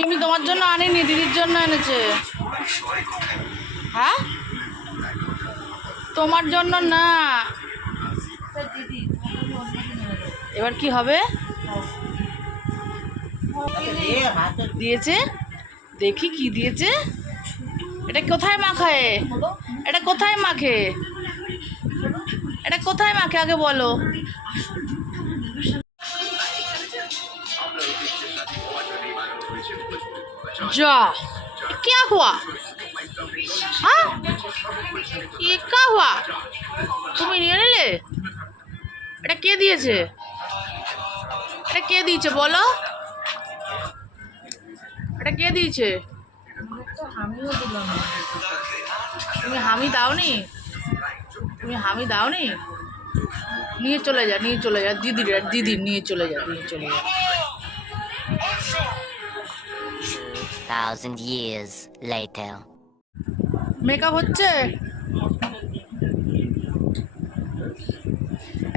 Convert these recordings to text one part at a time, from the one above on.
মিমি তোমার জন্য আনেনি, দিদির জন্য এনেছে। হ্যাঁ, তোমার জন্য না। এবার কি হবে? দিয়েছে, দেখি কি দিয়েছে। এটা কোথায় মাখায়? এটা কোথায় মাখে? এটা কোথায় মাখে আগে বলো। যা, क्या हुआ? हाँ, ये क्या हुआ? তুমি নিয়ে নিলে? এটা কে দিয়েছে? এটা কে দিয়েছে বলো? এটা কে দিয়েছে? তুমি হামি দাওনি? তুমি হামি দাওনি? নিয়ে চলে যা, নিয়ে চলে যা, দিদি নিয়ে চলে যা, নিয়ে চলে যা। 2000 years later. মেকআপ হচ্ছে?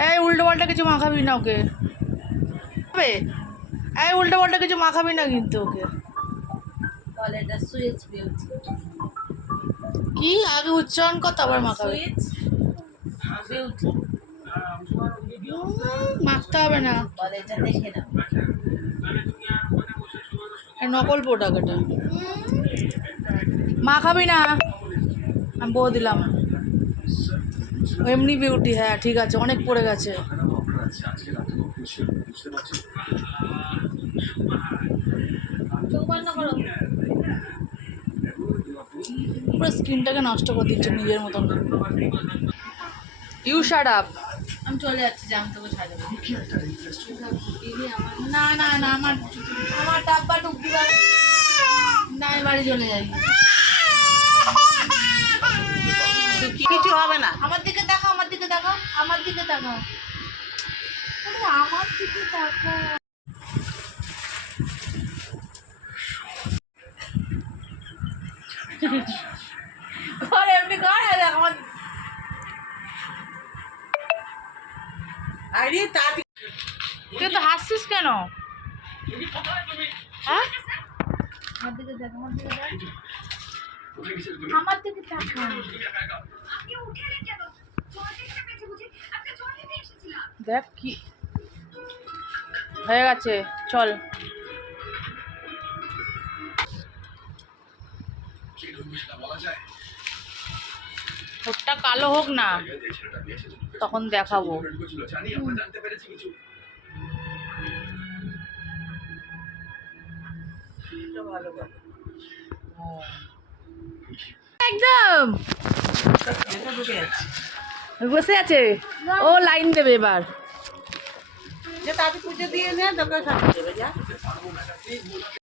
এই উল্টো পাল্টা কিছু মাখাবি না ওকে। এই উল্টো পাল্টা কিছু মাখাবি না কিন্তু ওকে। কি আগে উচ্চারণ কর, তারপর মাখাবে। মাখতে হবে না, নকল প্রোডাক্ট এটা। মাখাবি না, আমি বলে দিলাম। এমনি বিউটি, হ্যাঁ ঠিক আছে, অনেক পড়ে গেছে। পুরো স্কিনটাকে নষ্ট করে দিচ্ছে নিজের মতন। You shut up. আমি চলে যাচ্ছি, জাম তোকে ছাড়বো না না না, আমার আমার ডাব্বা ডুববি না, আমি বাড়ি চলে যাই। কিছু হবে না। আমার দিকে দেখো, আমার দিকে দেখো, আমার দিকে দেখো, আমার দিকে দেখো। ঘর এমনি ঘর আমার। আরে তা তুই তো হাসছিস কেন? হ্যাঁ, আমার দিকে দেখ, আমার দিকে দেখ, আমার দিকে দেখো। দেখ কি হয়ে গেছে, চল। ঠোঁটটা কালো হোক না, তখন দেখাবো। একদম বসে আছে, ও লাইন দেবে এবার। যে তাদের পুজো দিয়ে নেয়, তোকে দেবে যা।